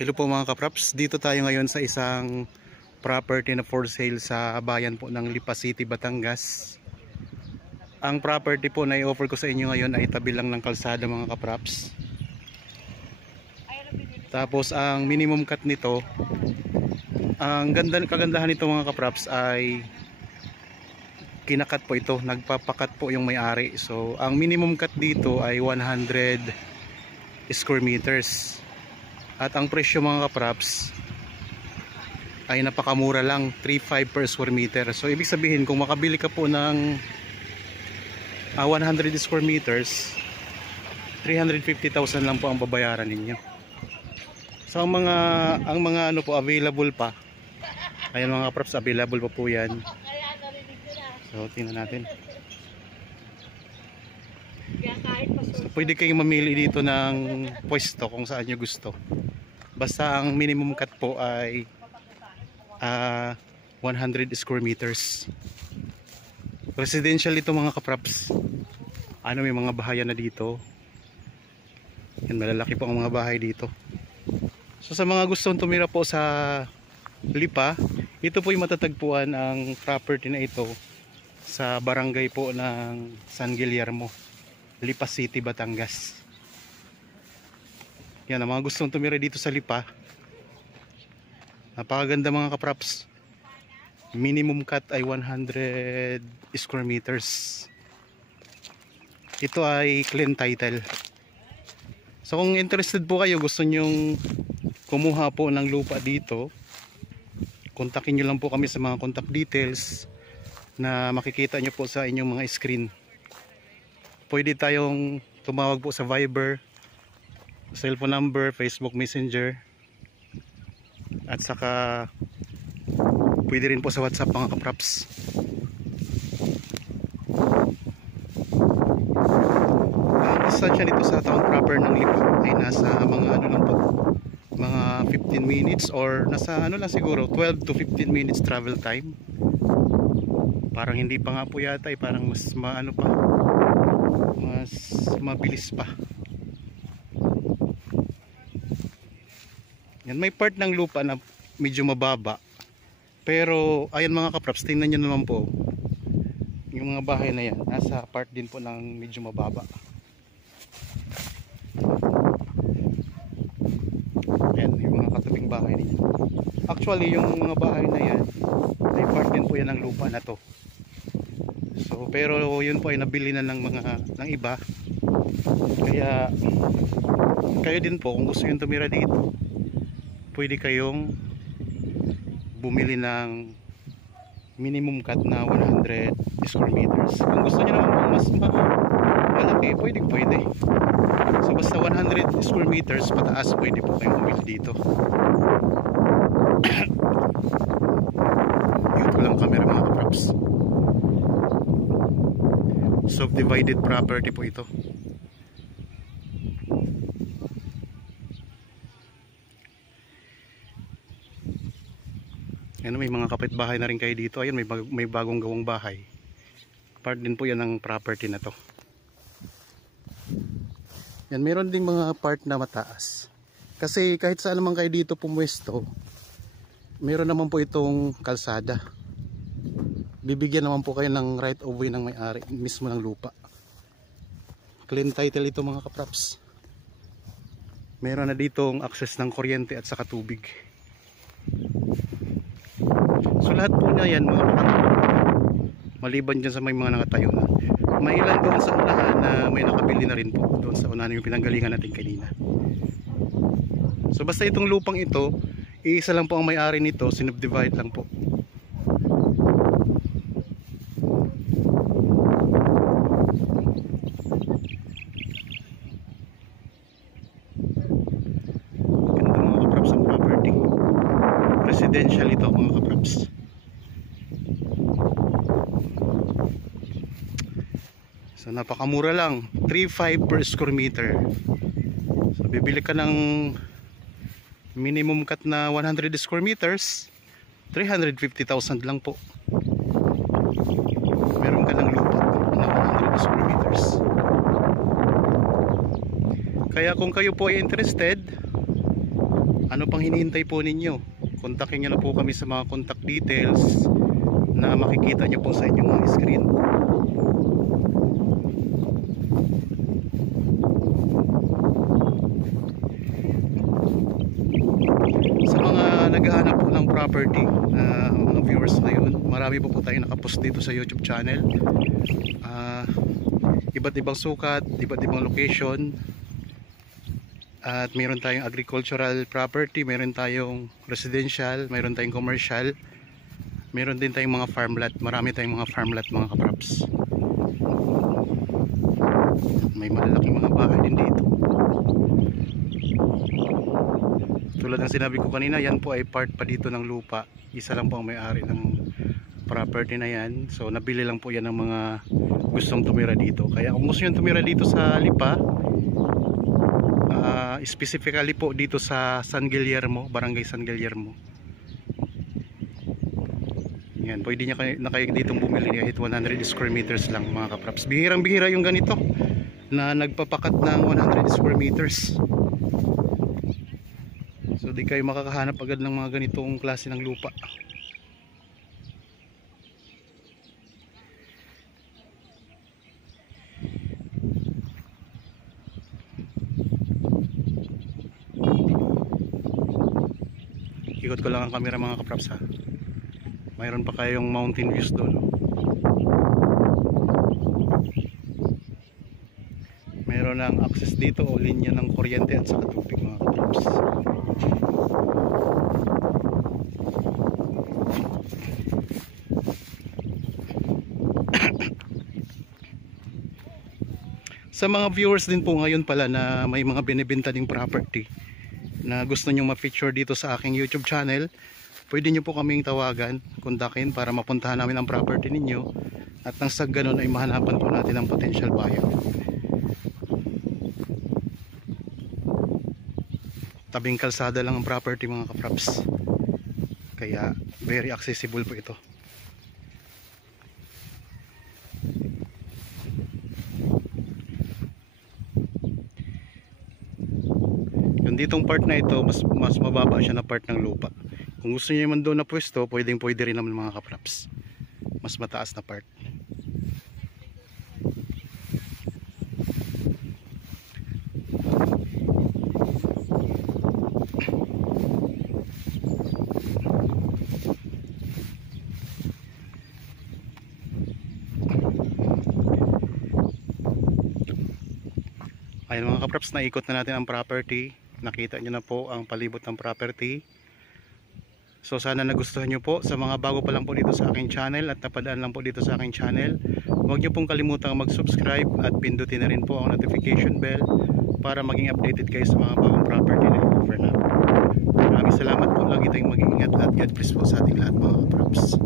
Hello po mga kapraps, dito tayo ngayon sa isang property na for sale sa bayan po ng Lipa City, Batangas. Ang property po na i-offer ko sa inyo ngayon ay tabi lang ng kalsada mga kapraps. Tapos ang minimum cut nito, ang kagandahan nito mga kapraps ay kinakat po ito, nagpapakat po yung may-ari. So ang minimum cut dito ay 100 square meters. At ang presyo mga kapraps ay napakamura lang, 3.5 per square meter. So ibig sabihin kung makabili ka po ng 100 square meters, 350,000 lang po ang babayaran ninyo. So ang mga ano po available pa. Ayan mga kapraps, available pa po 'yan. So tingnan natin. So, pwede kayong mamili dito ng pwesto kung saan nyo gusto. Basta ang minimum cut po ay 100 square meters. Residential ito mga kapraps. Ano, may mga bahayan na dito. Yan, malalaki po ang mga bahay dito. So sa mga gustong tumira po sa Lipa, ito po yung matatagpuan ang property na ito sa barangay po ng San Guillermo, Lipa City, Batangas. Yan, ang mga gustong tumira dito sa Lipa, napakaganda mga kapraps. Minimum cut ay 100 square meters. Ito ay clean title. So kung interested po kayo, gusto nyong kumuha po ng lupa dito, kontakin nyo lang po kami sa mga contact details na makikita nyo po sa inyong mga screen. Pwede tayong tumawag po sa Viber, cellphone number, Facebook Messenger, at saka pwede rin po sa WhatsApp mga kapraps. Ang distansya nito sa town proper ng Lipa ay nasa mga ano lang po, mga 15 minutes or nasa ano lang siguro 12 to 15 minutes travel time. Parang hindi pa nga po yata, parang mas maano pa, mas mabilis pa. Yan, may part ng lupa na medyo mababa, pero ayan mga kapraps, tingnan nyo naman po yung mga bahay na yan, nasa part din po ng medyo mababa. Yan yung mga katabing bahay nito. Actually yung mga bahay na yan ay part din po yan ng lupa na to. So pero yun po ay nabili na ng iba. Kaya kayo din po kung gusto yung tumira dito, pwede kayong bumili ng minimum cut na 100 square meters. Kung gusto niyo naman mas malaki, pwede. So basta 100 square meters pataas, pwede po kayong bumili dito. Dito lang camera mga kapraps. Subdivided property po ito. Ano, may mga kapitbahay na rin kayo dito. Ayun, may bagong gawang bahay. Part din po yan ng property na to. Yan, meron ding mga part na mataas. Kasi kahit saan naman kayo dito pumwesto, meron naman po itong kalsada. Bibigyan naman po kayo ng right of way ng may-ari mismo ng lupa. Clean title ito mga kapraps. Meron na ditong access ng kuryente at saka tubig. So lahat po niya yan mga nakatayo, maliban dyan sa may mga nakatayo na. May ilan doon sa unahan na may nakabili na rin po doon sa unahan yung pinanggalingan natin kanina. So basta itong lupang ito, iisa lang po ang may-ari nito, sinubdivide lang po. Ganda mga kapraps ang property. Residential ito mga kapraps. So napakamura lang, 3.5 per square meter. So bibili ka ng minimum cut na 100 square meters, 350,000 lang po. Meron ka ng lupa na 100 square meters. Kaya kung kayo po ay interested, Ano pang hinihintay po ninyo? Kontakin nyo na po kami sa mga contact details na makikita nyo po sa inyong mga screen. Sa mga naghahanap po ng property, mga viewers ngayon, marami po tayo nakapost dito sa YouTube channel. Iba't ibang sukat, iba't ibang location. At mayroon tayong agricultural property, mayroon tayong residential, mayroon tayong commercial, mayroon din tayong mga farmland. Marami tayong mga farmland, mga kapraps. May malalaking mga bahay din dito. Tulad ng sinabi ko kanina, yan po ay part pa dito ng lupa. Isa lang po ang may-ari ng property na yan. So nabili lang po yan ng mga gustong tumira dito. Kaya kung gusto nyo tumira dito sa Lipa, specifically po dito sa San Guillermo, Barangay San Guillermo, yan, pwede na kayo dito bumili kahit 100 square meters lang, mga kapraps. Bihirang bihira yung ganito na nagpapakat ng 100 square meters. So di kayo makakahanap agad ng mga ganitong klase ng lupa. Ikot ko lang ang camera, mga kapraps, ha. Mayroon pa kayong mountain views doon. Mayroon ng access dito o linya ng kuryente at saka tubig, mga kapraps. Sa mga viewers din po ngayon pala na may mga binibenta ding property na gusto nyo ma-feature dito sa aking YouTube channel, pwede nyo po kaming tawagan, kontakin para mapuntahan namin ang property ninyo at nang sa ganun ay mahanapan po natin ang potential buyer. Tabing kalsada lang ang property, mga kapraps, kaya very accessible po ito. Ditong part na ito, mas mababa siya na part ng lupa. Kung gusto niyo man doon na pwesto, pwede rin naman, mga kapraps. Mas mataas na part. Ayun, mga kapraps, naikot na natin ang property. Nakita nyo na po ang palibot ng property. So sana nagustuhan nyo po. Sa mga bago pa lang po dito sa aking channel at napadaan lang po dito sa aking channel, huwag nyo pong kalimutang mag-subscribe at pindutin na rin po ang notification bell para maging updated kayo sa mga bagong property na i-offer na. Maraming salamat po. Lagi tayong mag-iingat at God bless po sa ating lahat, mga kapraps.